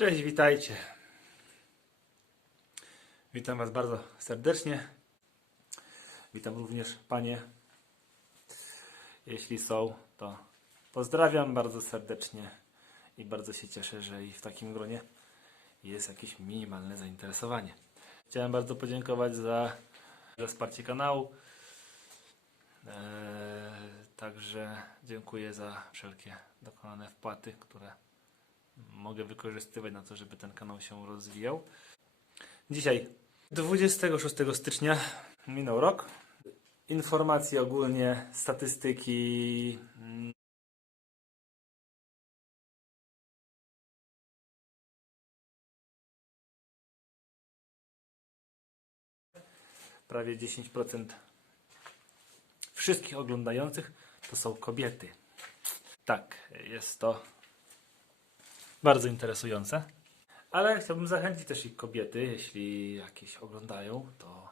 Cześć, witajcie. Witam Was bardzo serdecznie. Witam również Panie. Jeśli są, to pozdrawiam bardzo serdecznie i bardzo się cieszę, że i w takim gronie jest jakieś minimalne zainteresowanie. Chciałem bardzo podziękować za, za wsparcie kanału. Eee, także dziękuję za wszelkie dokonane wpłaty, które mogę wykorzystywać na to, żeby ten kanał się rozwijał. Dzisiaj 26 stycznia minął rok. Informacje ogólnie, statystyki. Prawie 10% wszystkich oglądających to są kobiety. Tak, jest to bardzo interesujące. Ale chciałbym zachęcić też i kobiety, jeśli jakieś oglądają, to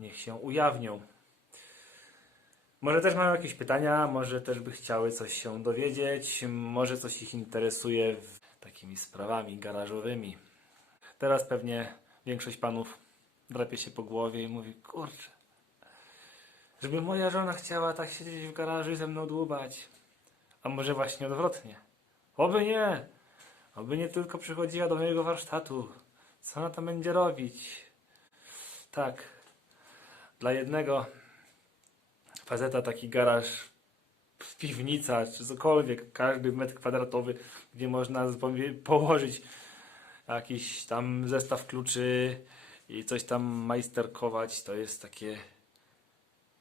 niech się ujawnią. Może też mają jakieś pytania, może też by chciały coś się dowiedzieć, może coś ich interesuje takimi sprawami garażowymi. Teraz pewnie większość panów drapie się po głowie i mówi, kurczę, żeby moja żona chciała tak siedzieć w garażu i ze mną dłubać. A może właśnie odwrotnie. Oby nie! Oby nie tylko przychodziła do mojego warsztatu. Co ona tam będzie robić? Tak. Dla jednego faceta taki garaż, piwnica czy cokolwiek, każdy metr kwadratowy, gdzie można położyć jakiś tam zestaw kluczy i coś tam majsterkować, to jest takie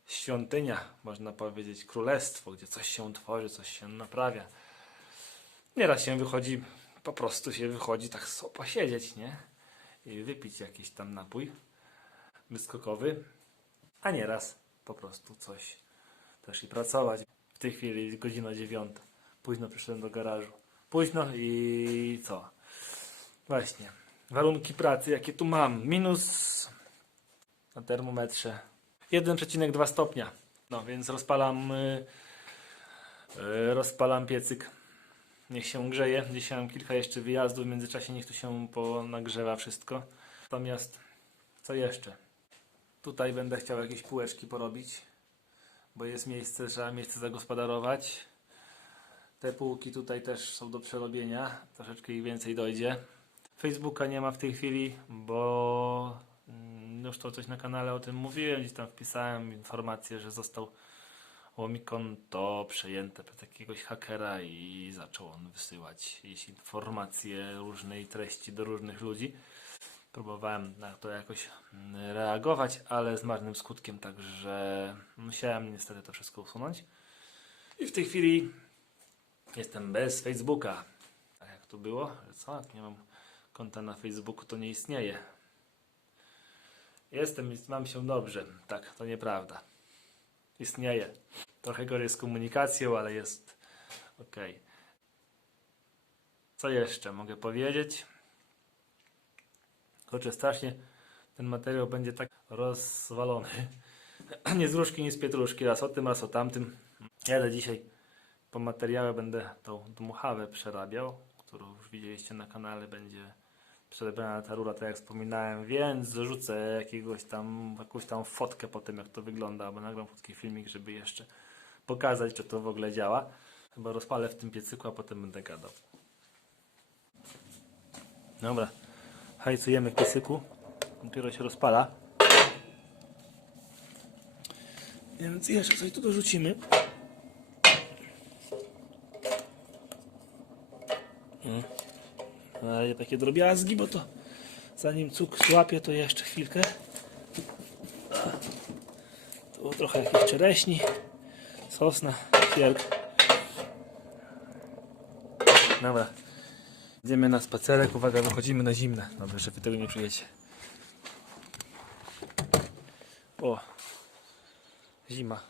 świątynia, można powiedzieć, królestwo, gdzie coś się tworzy, coś się naprawia. Nieraz się wychodzi, po prostu się wychodzi tak so posiedzieć, nie? I wypić jakiś tam napój wyskokowy, a nieraz po prostu coś też i pracować. W tej chwili jest godzina dziewiąta. Późno przyszedłem do garażu. Późno i co? Właśnie. Warunki pracy, jakie tu mam. Minus na termometrze 1,2 stopnia. No więc rozpalam, y, y, rozpalam piecyk. Niech się grzeje. Dzisiaj mam kilka jeszcze wyjazdów. W międzyczasie niech tu się ponagrzewa wszystko. Natomiast co jeszcze? Tutaj będę chciał jakieś półeczki porobić, bo jest miejsce, trzeba miejsce zagospodarować. Te półki tutaj też są do przerobienia. Troszeczkę ich więcej dojdzie. Facebooka nie ma w tej chwili, bo mm, już to coś na kanale o tym mówiłem. Gdzieś tam wpisałem informację, że został mi konto przejęte przez jakiegoś hakera i zaczął on wysyłać informacje różnej treści do różnych ludzi. Próbowałem na to jakoś mm, reagować, ale z marnym skutkiem, także musiałem niestety to wszystko usunąć. I w tej chwili jestem bez Facebooka. Tak jak to było? Co? Jak nie mam konta na Facebooku, to nie istnieje. Jestem, jest- mam się dobrze. Tak, to nieprawda. Istnieje. Trochę gorzej z komunikacją, ale jest ok. Co jeszcze mogę powiedzieć? Kurczę, strasznie ten materiał będzie tak rozwalony. Nie z różki, nie z pietruszki. Raz o tym, raz o tamtym. Jadę dzisiaj po materiale będę tą dmuchawę przerabiał, którą już widzieliście na kanale. Będzie przerabiana ta rura, tak jak wspominałem, więc zarzucę jakiegoś tam, jakąś tam fotkę po tym, jak to wygląda, albo nagram krótki filmik, żeby jeszcze pokazać, czy to w ogóle działa. Chyba rozpalę w tym piecyku, a potem będę gadał. Dobra, hajcujemy w piecyku. Dopiero się rozpala. Więc jeszcze coś tu dorzucimy. Mm. Ale takie drobiazgi, bo to zanim cuk złapie, to jeszcze chwilkę. Tu trochę jakichś czereśni, sosna, sierp. Dobra. Idziemy na spacerek. Uwaga, wychodzimy na zimne. Dobrze, że wy tego nie czujecie. O. Zima.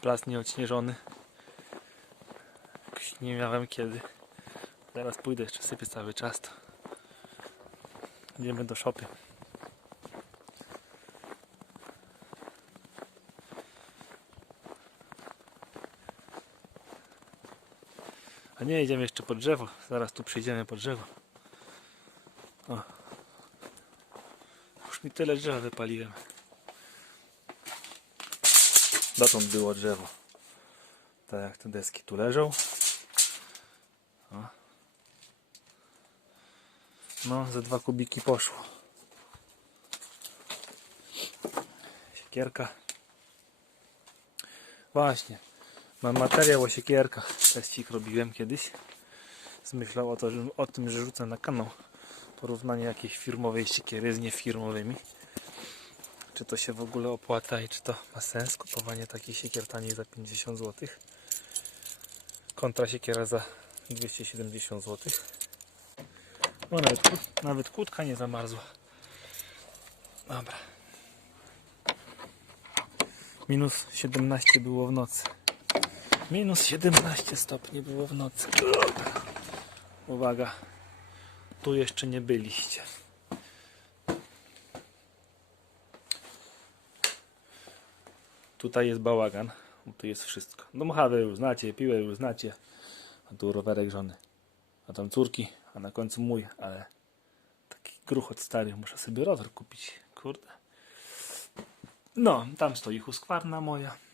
Plac nieodśnieżony. Nie miałem kiedy. Zaraz pójdę, jeszcze sypię cały czas. Idziemy do szopy. Nie, idziemy jeszcze pod drzewo. Zaraz tu przyjdziemy pod drzewo. O. Już mi tyle drzewa wypaliłem. Dotąd było drzewo. Tak jak te deski tu leżą. O. No, ze dwa kubiki poszło. Siekierka. Właśnie. Mam materiał o siekierkach. Teścik robiłem kiedyś. Zmyślał o, to, że, o tym, że rzucę na kanał porównanie jakiejś firmowej siekiery z niefirmowymi. Czy to się w ogóle opłaca i czy to ma sens kupowanie takiej siekier taniej za 50 zł. Kontra siekiera za 270 zł. No nawet, nawet kłódka nie zamarzła. Dobra. Minus 17 było w nocy. Minus 17 stopni było w nocy. Uwaga, tu jeszcze nie byliście. Tutaj jest bałagan, tu jest wszystko. No mchawy już znacie, piłę już znacie. A tu rowerek żony. A tam córki, a na końcu mój, ale taki gruchot stary, muszę sobie rower kupić. Kurde. No, tam stoi huskwarna moja.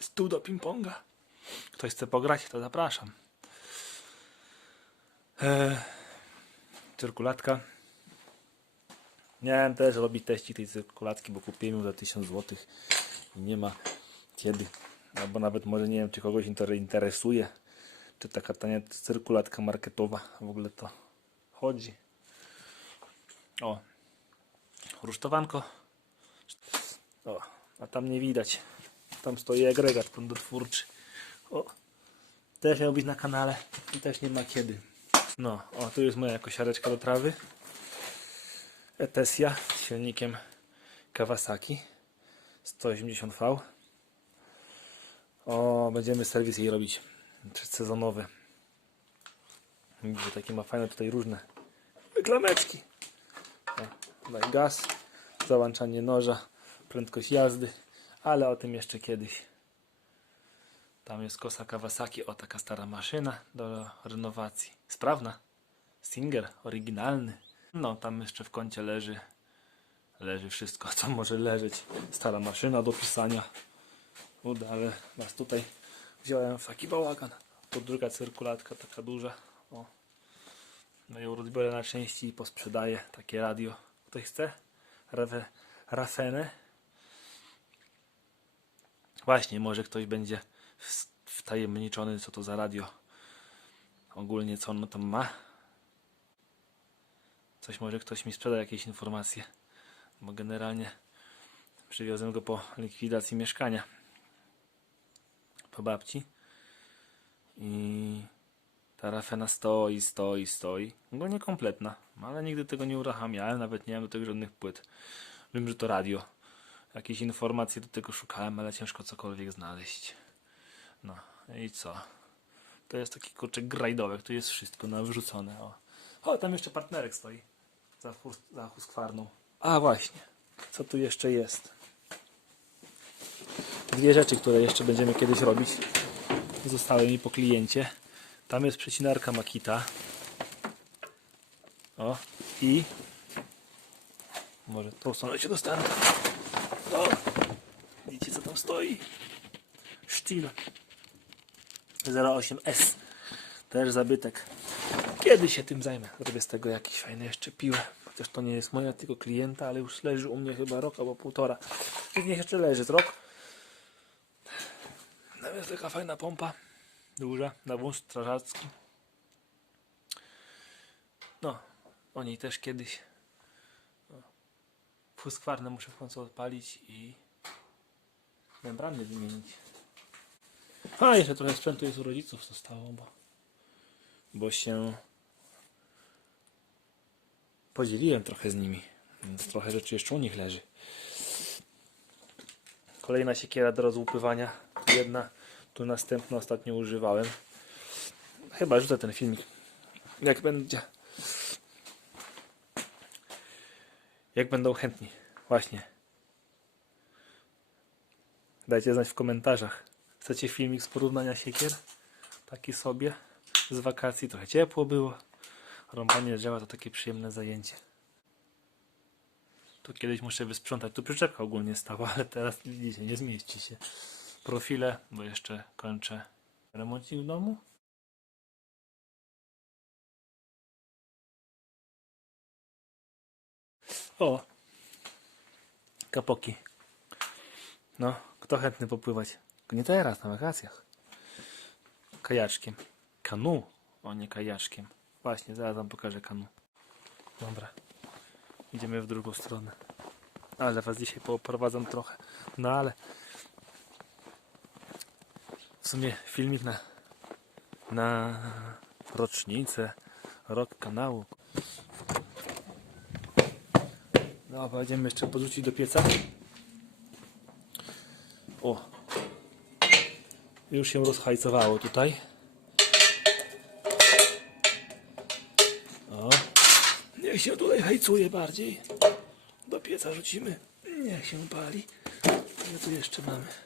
Stół do ping-ponga. Ktoś chce pograć, to zapraszam. Eee, cyrkulatka. Miałem też robić teścik tej cyrkulatki, bo kupiłem ją za 1000 zł i nie ma kiedy. Albo nawet może nie wiem, czy kogoś inter- interesuje, czy taka tania cyrkulatka marketowa w ogóle to chodzi. O, rusztowanko. O, a tam nie widać. Tam stoi agregat prądotwórczy. O, też miał być na kanale i też nie ma kiedy. No, o, tu jest moja kosiareczka do trawy. Etesia z silnikiem Kawasaki 180V. O, będziemy serwis jej robić przedsezonowy. Widzicie, takie ma fajne tutaj różne reklameczki. Daj gaz, załączanie noża, prędkość jazdy, ale o tym jeszcze kiedyś. Tam jest kosa Kawasaki, o taka stara maszyna do renowacji. Sprawna. Singer, oryginalny. No, tam jeszcze w kącie leży leży wszystko, co może leżeć. Stara maszyna do pisania. Uda, ale nas tutaj wziąłem w taki bałagan. Tu druga cyrkulatka, taka duża. O. No ją rozbiorę na części i posprzedaję. Takie radio. Ktoś chce? Rawe, rafenę? Właśnie, może ktoś będzie wtajemniczony, co to za radio. Ogólnie, co ono tam ma. Coś może ktoś mi sprzeda jakieś informacje. Bo generalnie przywiozłem go po likwidacji mieszkania. Po babci. I ta rafena stoi, stoi, stoi. No niekompletna. Ale nigdy tego nie uruchamiałem, nawet nie mam do tego żadnych płyt. Wiem, że to radio. Jakieś informacje do tego szukałem, ale ciężko cokolwiek znaleźć. No i co? To jest taki kurczek grajdołek, tu jest wszystko na wrzucone. O, o tam jeszcze partnerek stoi. Za, za huskwarną. A właśnie, co tu jeszcze jest? Dwie rzeczy, które jeszcze będziemy kiedyś robić. Zostały mi po kliencie. Tam jest przecinarka Makita. O, i może tą stronę się dostanę. O, widzicie co tam stoi? Sztil 08S. Też zabytek. Kiedy się tym zajmę? Zrobię z tego jakieś fajne jeszcze piłę. Chociaż to nie jest moja, tylko klienta, ale już leży u mnie chyba rok albo półtora. Więc Niech jeszcze leży z rok. Jest taka fajna pompa. Duża, na wóz strażacki. No, o niej też kiedyś. Fuskwarnę muszę w końcu odpalić i membrany wymienić. A, jeszcze trochę sprzętu jest u rodziców zostało, bo, bo się podzieliłem trochę z nimi, więc trochę rzeczy jeszcze u nich leży. Kolejna siekiera do rozłupywania. Jedna, tu następna ostatnio używałem. Chyba rzucę ten filmik. Jak będzie. Jak będą chętni. Właśnie. Dajcie znać w komentarzach. Chcecie filmik z porównania siekier? taki sobie z wakacji, trochę ciepło było. Rąbanie drzewa to takie przyjemne zajęcie. Tu kiedyś muszę wysprzątać. Tu przyczepka ogólnie stała, ale teraz widzicie, nie zmieści się. Profile, bo jeszcze kończę remoncik w domu. O! Kapoki. No, kto chętny popływać? Nie teraz, na wakacjach. Kajaczkiem. Kanu, o nie kajaczkiem. Właśnie, zaraz wam pokażę kanu. Dobra. Idziemy w drugą stronę. Ale was dzisiaj poprowadzam trochę. No ale w sumie filmik na na rocznicę, rok kanału. No, będziemy jeszcze podrzucić do pieca. O! Już się rozhajcowało tutaj. O! Niech się tutaj hajcuje bardziej. Do pieca rzucimy. Niech się pali. Co tu jeszcze mamy?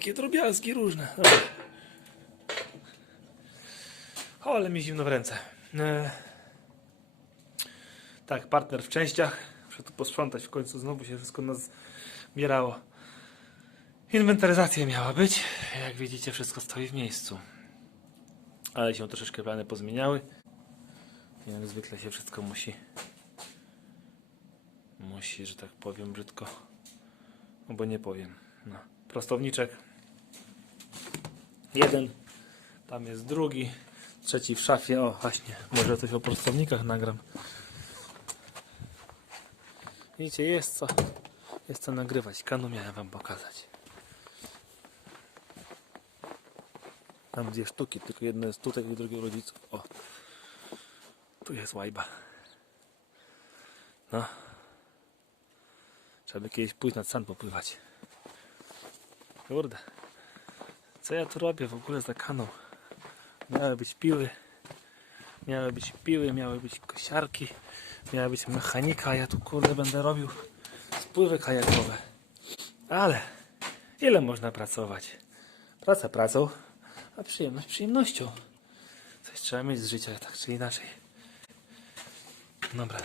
Takie drobiazgi różne. O, ale mi zimno w ręce. E... Tak, partner w częściach. Muszę tu posprzątać w końcu. Znowu się wszystko nas zbierało. Inwentaryzacja miała być. Jak widzicie, wszystko stoi w miejscu. Ale się troszeczkę plany pozmieniały. Jak zwykle się wszystko musi. Musi, że tak powiem, brzydko. No bo nie powiem. No. Prostowniczek. Jeden. Tam jest drugi. Trzeci w szafie. O, właśnie. Może coś o prostownikach nagram. Widzicie, jest co. Jest co nagrywać. Kanu miałem wam pokazać. Mam dwie sztuki, tylko jedno jest tutaj i drugie u rodziców. O. Tu jest łajba. No. Trzeba by kiedyś pójść nad stan popływać. Kurde. Co ja tu robię w ogóle za kanał? Miały być piły. Miały być piły, miały być kosiarki. Miała być mechanika, a ja tu kurde będę robił spływy kajakowe. Ale ile można pracować? Praca pracą, a przyjemność przyjemnością. Coś trzeba mieć z życia, tak czy inaczej. Dobra.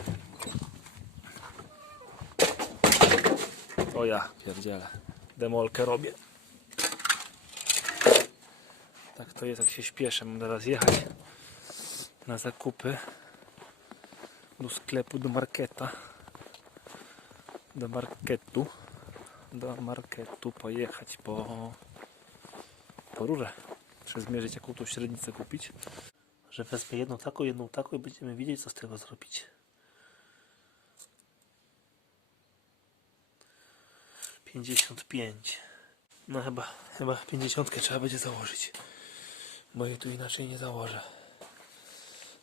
O ja pierdzielę. Demolkę robię. Tak to jest, jak się śpieszę. Mam teraz jechać na zakupy do sklepu, do marketa. Do marketu. Do marketu pojechać po, po rurę. Trzeba zmierzyć jaką tą średnicę kupić. Że wezmę jedną taką, jedną taką i będziemy wiedzieć co z tego zrobić. Pięćdziesiąt pięć. No chyba, chyba pięćdziesiątkę trzeba będzie założyć. Bo jej tu inaczej nie założę.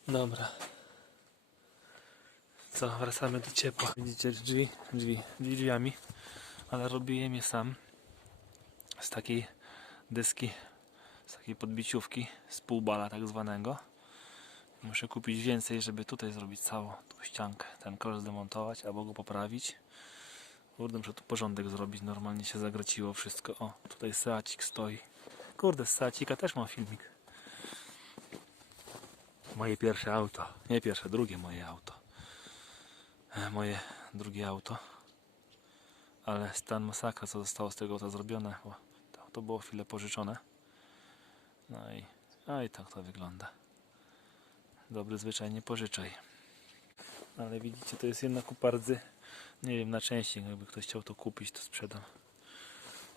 Dobra. Co, wracamy do ciepła. Widzicie drzwi, drzwi, drzwi drzwiami, ale robiłem je sam z takiej deski, z takiej podbiciówki, z półbala tak zwanego. Muszę kupić więcej, żeby tutaj zrobić całą tą ściankę, ten kosz zdemontować albo go poprawić. Kurde, muszę tu porządek zrobić, normalnie się zagraciło wszystko. O, tutaj Seacik stoi. Kurde, z Seacika też mam filmik. Moje pierwsze auto. Nie pierwsze, drugie moje auto. E, Moje drugie auto. Ale stan masakra, co zostało z tego auta zrobione, bo to było chwilę pożyczone. No i, a i tak to wygląda. Dobry zwyczaj nie pożyczaj. Ale widzicie, to jest jedna kupa rdzy. Nie wiem, na części, jakby ktoś chciał to kupić, to sprzedam.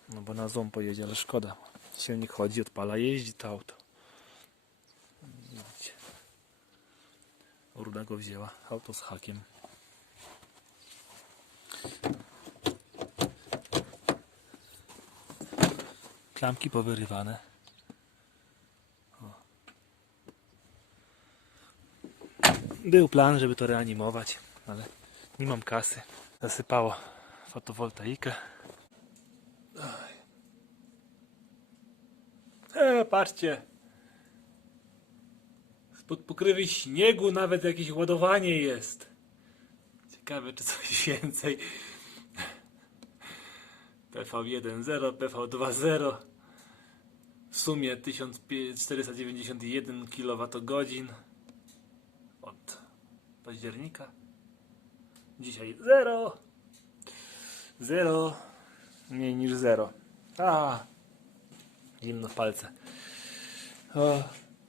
No bo na ząb pojedzie, ale szkoda. Silnik chodzi, odpala, jeździ to auto. Widzicie. Ruda go wzięła. Auto z hakiem. Klamki powyrywane. O. Był plan, żeby to reanimować, ale nie mam kasy. Zasypało fotowoltaikę. E, patrzcie. Spod pokrywy śniegu nawet jakieś ładowanie jest. Ciekawe, czy coś więcej. PV1.0, PV2.0. W sumie 1491 kWh od października. Dzisiaj 0. 0. Mniej niż 0. A, zimno w palce.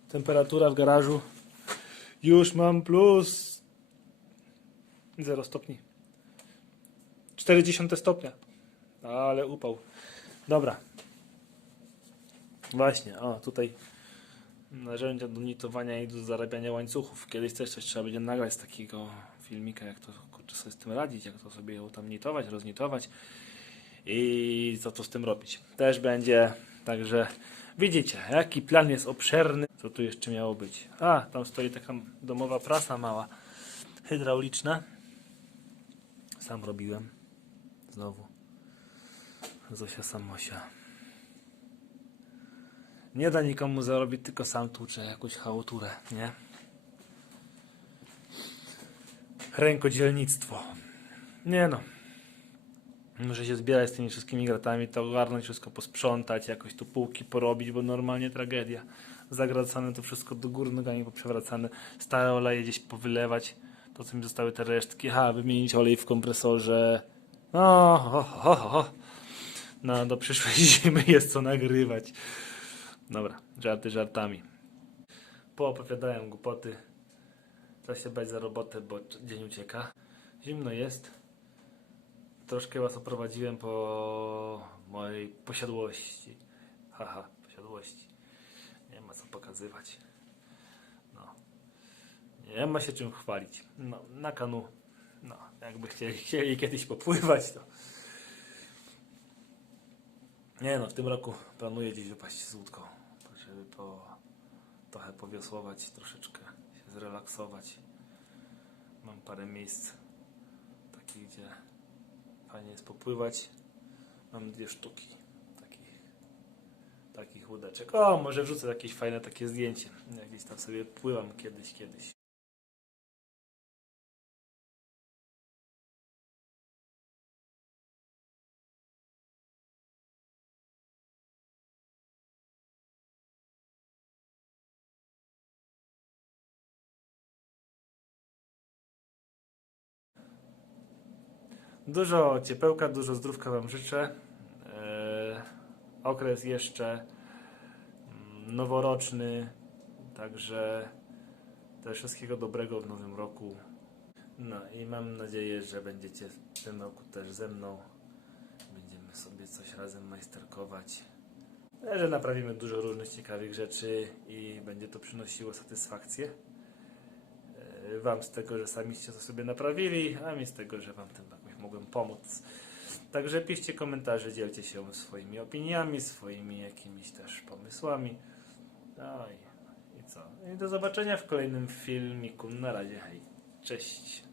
Temperatura w garażu. Już mam plus 0 stopni. 40 stopnia. Ale upał. Dobra. Właśnie, o tutaj narzędzia do nitowania i do zarabiania łańcuchów. Kiedyś też coś trzeba będzie nagrać z takiego filmika, jak to kurczę, sobie z tym radzić, jak to sobie ją tam nitować, roznitować i co tu z tym robić. Też będzie, także widzicie, jaki plan jest obszerny. Co tu jeszcze miało być? A, tam stoi taka domowa prasa mała, hydrauliczna. Sam robiłem. Znowu. Zosia Samosia. Nie da nikomu zarobić, tylko sam tłuczę jakąś chałoturę, nie? Rękodzielnictwo. Nie no. Muszę się zbierać z tymi wszystkimi gratami, to ogarnąć wszystko, posprzątać, jakoś tu półki porobić, bo normalnie tragedia. Zagracane to wszystko do góry nogami poprzewracane, stare oleje gdzieś powylewać, to co mi zostały te resztki, ha, wymienić olej w kompresorze. O, ho, ho, ho, ho. No, do przyszłej zimy jest co nagrywać. Dobra, żarty żartami. Poopowiadałem głupoty. Trzeba się bać za robotę, bo dzień ucieka. Zimno jest. Troszkę was oprowadziłem po mojej posiadłości. Haha, posiadłości. Nie ma co pokazywać. No. Nie ma się czym chwalić. No, na kanu. No, jakby chcieli, chcieli kiedyś popływać, to. Nie no, w tym roku planuję gdzieś wypaść z łódką, tak żeby po, trochę powiosłować, troszeczkę się zrelaksować. Mam parę miejsc takich, gdzie fajnie jest popływać. Mam dwie sztuki takich łódeczek. O, może wrzucę jakieś fajne takie zdjęcie. Jakieś tam sobie pływam kiedyś, kiedyś. Dużo ciepełka, dużo zdrówka Wam życzę. Okres jeszcze mm, noworoczny, także też wszystkiego dobrego w nowym roku. No i mam nadzieję, że będziecie w tym roku też ze mną. Będziemy sobie coś razem majsterkować. E, Że naprawimy dużo różnych ciekawych rzeczy i będzie to przynosiło satysfakcję. E, Wam z tego, że samiście to sobie naprawili, a mi z tego, że Wam tym jakoś mogłem pomóc. Także piszcie komentarze, dzielcie się swoimi opiniami, swoimi jakimiś też pomysłami. No i, i co? I do zobaczenia w kolejnym filmiku. Na razie, hej. Cześć.